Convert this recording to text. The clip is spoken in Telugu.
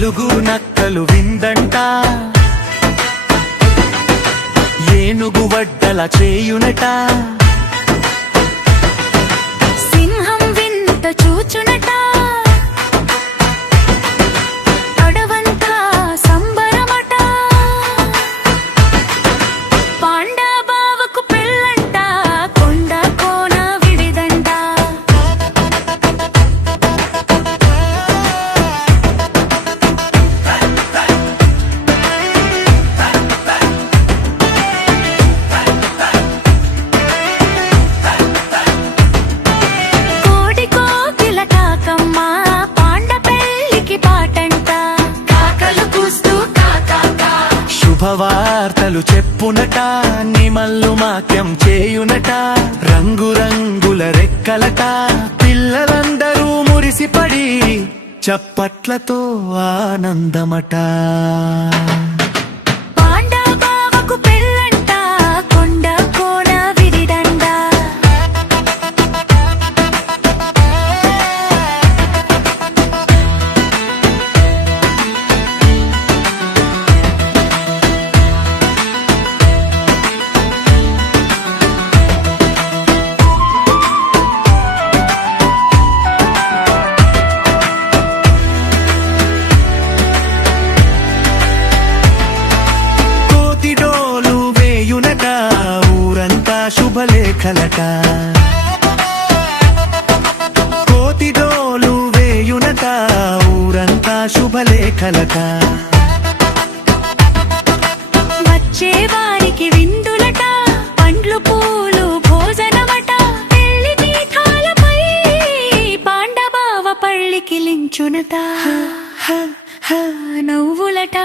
తెలుగు నక్కలు విందంట, ఏనుగు వడ్డల చేయునట, సింహం వింత చూచునట, అడవంతా సంబరమట, పాండబావకు పెళ్ళంట, కొండ కోన విడిదంట. కోడి కోకిల కాకమ్మ పాండ పెళ్ళికి పాటంట, కాకలు కూస్తూ కాకా శుభవార్తలు చెప్పునట, నిమల్లు మాత్యం చేయునట, రంగురంగుల రెక్కలట, పిల్లలందరూ మురిసిపడి చప్పట్లతో ఆనందమట. పాండబావకు పెళ్ళంట, కొండ కోన విడిదండ. కోతిడోలు వేయునట, ఊరంతా శుభలేఖలట, కోతిడోలు వేయునట, ఊరంతా శుభలేఖలట, వచ్చే వారికి విందులట, పండ్లు పూలు భోజనమట, పెళ్లి పీఠాలపై పాండబావ పళ్ళికి లించునట, నవ్వులట.